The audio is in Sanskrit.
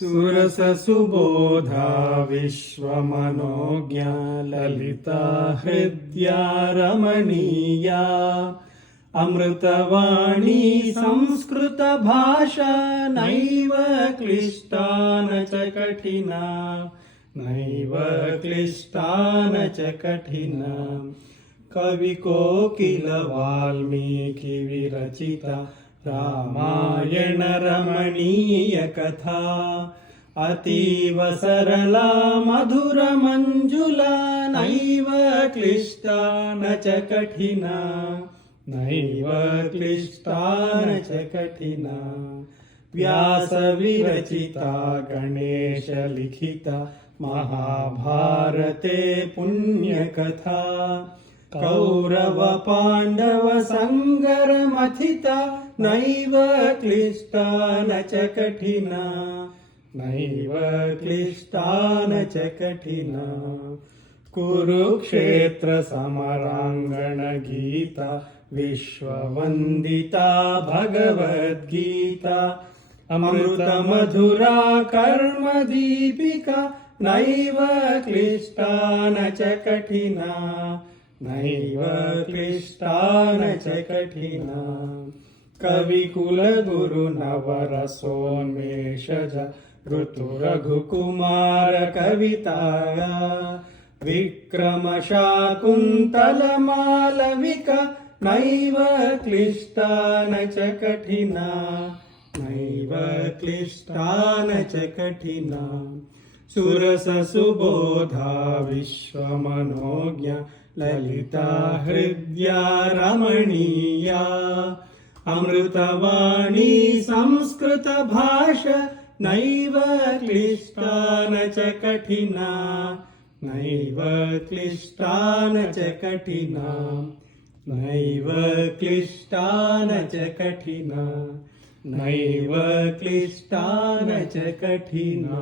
सुरससुबोधा विश्वमनोज्ञा ललिता हृद्या रमणीया अमृतवाणी संस्कृतभाषा नैव क्लिष्टा न च कठिना नैव क्लिष्टा न च कठिना कवि कोकिल वाल्मीकि विरचिता रामायण रमणीय कथा अतीव सरला मधुर मंजुला नैव क्लिष्टा न च कठिना नैव क्लिष्टा न च कठिना व्यास विरचिता गणेश लिखिता महाभारते पुण्यकथा कौरव पांडव संगरमथिता नैव क्लिष्टा न च कठिना नैव क्लिष्टा न च कठिना कुरुक्षेत्र समरांगण गीता विश्ववंदिता भगवद्गीता अमृत मधुरा कर्म दीपिका नैव क्लिष्टा न च कठिना नैव क्लिष्टा न च कठिना कवि कुलगुरु नवरसोन्मेषज ऋतु रघुकुमार कविताया विक्रम शाकुन्तल मालविका नैव क्लिष्टा न च कठिना नैव क्लिष्टा न च कठिना सुरससुबोधा विश्वमनोज्ञा ललिता हृद्या रमणीया अमृतवाणी संस्कृतभाषा नैव क्लिष्टा न च कठिना नैव क्लिष्टा न च कठिना नैव क्लिष्टा न च कठिना नैव क्लिष्टा न च कठिना।